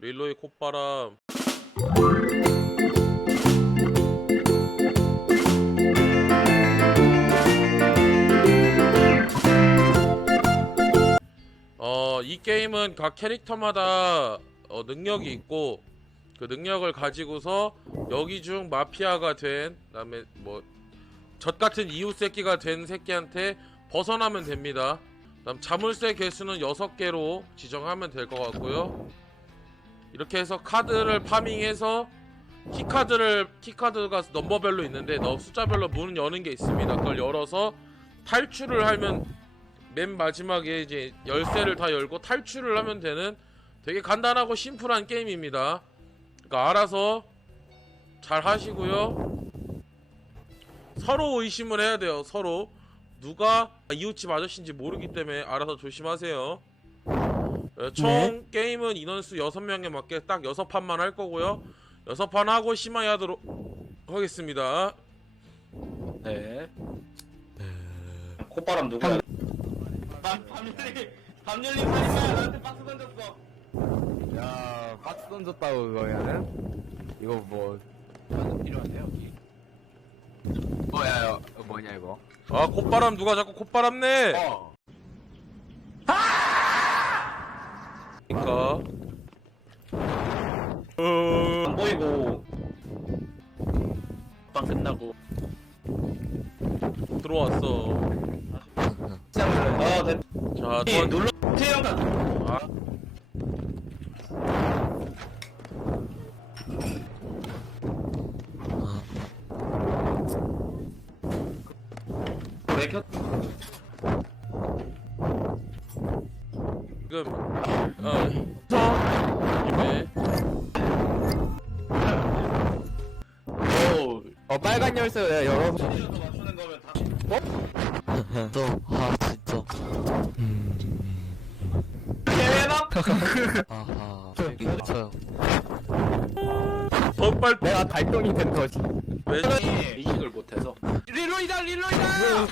릴로이 콧바람 어, 이 게임은 각 캐릭터마다 어, 능력이 있고 그 능력을 가지고서 여기 중 마피아가 된 그다음에 뭐 젖 같은 이웃 새끼가 된 새끼한테 벗어나면 됩니다. 그다음 자물쇠 개수는 6개로 지정하면 될 것 같고요. 이렇게 해서 카드를 파밍해서 키카드를 키카드가 넘버별로 있는데 너 숫자별로 문을 여는 게 있습니다. 그걸 열어서 탈출을 하면 맨 마지막에 이제 열쇠를 다 열고 탈출을 하면 되는 되게 간단하고 심플한 게임입니다. 그러니까 알아서 잘 하시고요. 서로 의심을 해야 돼요. 서로 누가 이웃집 아저씨인지 모르기 때문에 알아서 조심하세요. 어, 총 네. 게임은 인원수 6명에 맞게 딱 6판만 할 거고요. 6판 하고 심하게 하도록 하겠습니다. 네. 콧바람 누구야? 밤열리 밤열리 살인마야 나한테 박스 던졌어 야, 박스 던졌다고 그거야는? 이거 뭐 필요한데 여기? 어, 야, 야, 어, 뭐냐 이거? 아 콧바람 누가 자꾸 콧바람 내? 어. 그러니까 어... 안 보이고 빵 끝나고 들어왔어. 아 됐. 자, 이또 눌러 태양가 아, 맥혔. 지금 어. 어, 빨간 열쇠 맞추는 거면 다. 또, 아, 진짜. 대박. 아하, 미쳐요. 덧발 내가 달동이 된 거지. 왜 이식을 못해서 릴로이다 릴로이다